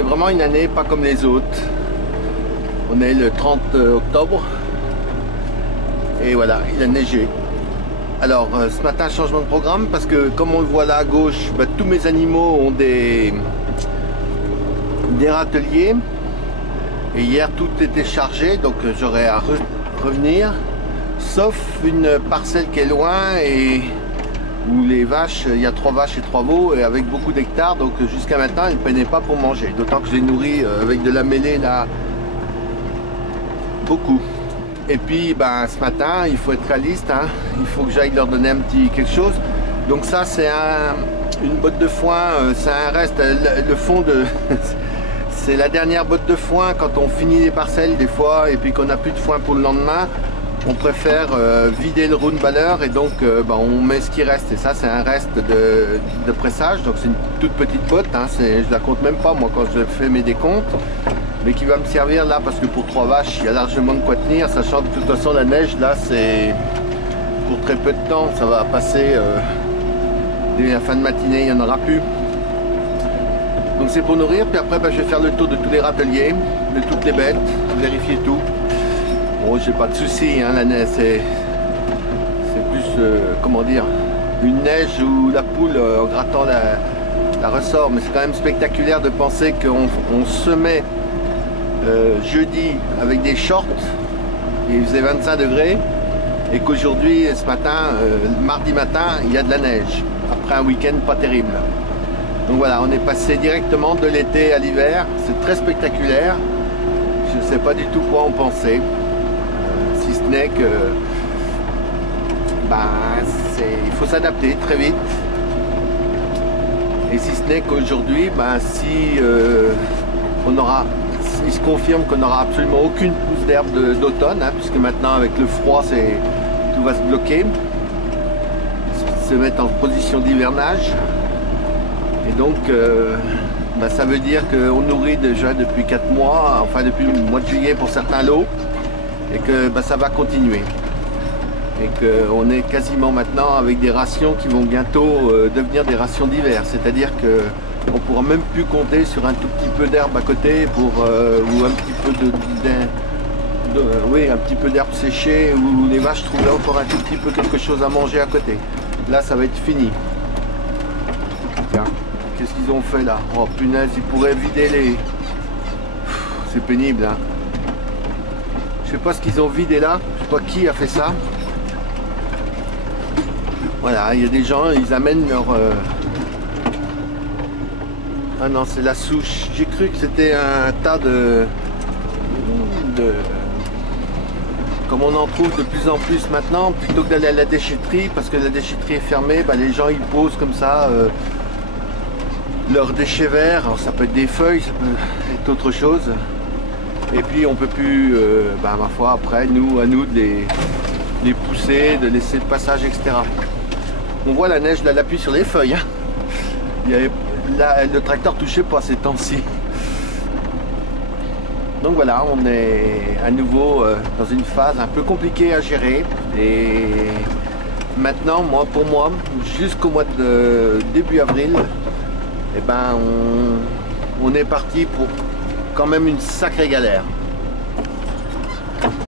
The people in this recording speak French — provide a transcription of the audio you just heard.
C'est vraiment une année pas comme les autres. On est le 30 octobre et voilà, il a neigé. Alors ce matin, changement de programme parce que comme on le voit là à gauche, tous mes animaux ont des râteliers et hier tout était chargé, donc j'aurai à revenir, sauf une parcelle qui est loin et où les vaches, il y a 3 vaches et 3 veaux et avec beaucoup d'hectares, donc jusqu'à maintenant elles ne peinaient pas pour manger, d'autant que je les nourris avec de la mêlée là, beaucoup. Et puis ce matin il faut être réaliste, hein. Il faut que j'aille leur donner un petit quelque chose, donc ça c'est une botte de foin, c'est un reste, le fond de c'est la dernière botte de foin quand on finit les parcelles des fois et puis qu'on n'a plus de foin pour le lendemain. On préfère vider le roundballer et donc on met ce qui reste, et ça c'est un reste de pressage, donc c'est une toute petite botte, hein, je la compte même pas moi quand je fais mes décomptes, mais qui va me servir là parce que pour 3 vaches il y a largement de quoi tenir, sachant que de toute façon la neige là c'est pour très peu de temps, ça va passer dès la fin de matinée, il n'y en aura plus. Donc c'est pour nourrir, puis après je vais faire le tour de tous les râteliers, de toutes les bêtes, vérifier tout. Bon, j'ai pas de soucis, hein, la neige c'est plus, comment dire, une neige où la poule en grattant la ressort, mais c'est quand même spectaculaire de penser qu'on se met jeudi avec des shorts, et il faisait 25 degrés, et qu'aujourd'hui, ce matin, mardi matin, il y a de la neige, après un week-end pas terrible. Donc voilà, on est passé directement de l'été à l'hiver, c'est très spectaculaire, je ne sais pas du tout quoi en penser. Si ce n'est que il faut s'adapter très vite, et si ce n'est qu'aujourd'hui si il se confirme qu'on n'aura absolument aucune pousse d'herbe d'automne, hein, puisque maintenant avec le froid tout va se bloquer, se mettre en position d'hivernage, et donc ça veut dire qu'on nourrit déjà depuis 4 mois, enfin depuis le mois de juillet pour certains lots, et que ça va continuer, et qu'on est quasiment maintenant avec des rations qui vont bientôt devenir des rations d'hiver, c'est-à-dire que on pourra même plus compter sur un tout petit peu d'herbe à côté ou un petit peu un petit peu d'herbe séchée, où les vaches trouveraient encore un tout petit peu quelque chose à manger à côté. Là ça va être fini. Tiens, qu'est-ce qu'ils ont fait là? Oh punaise, ils pourraient vider les... C'est pénible, hein. Je sais pas ce qu'ils ont vidé là, je sais pas qui a fait ça. Voilà, il y a des gens, ils amènent leur... Ah non, c'est la souche. J'ai cru que c'était un tas de... Comme on en trouve de plus en plus maintenant, plutôt que d'aller à la déchetterie, parce que la déchetterie est fermée, les gens ils posent comme ça leurs déchets verts. Alors ça peut être des feuilles, ça peut être autre chose. Et puis on peut plus, ma foi, après, à nous de les pousser, de laisser le passage, etc. On voit la neige, là, l'appui sur les feuilles. Hein. Le tracteur touchait pas ces temps-ci. Donc voilà, on est à nouveau dans une phase un peu compliquée à gérer. Et maintenant, pour moi, jusqu'au mois de début avril, on est parti pour quand même une sacrée galère.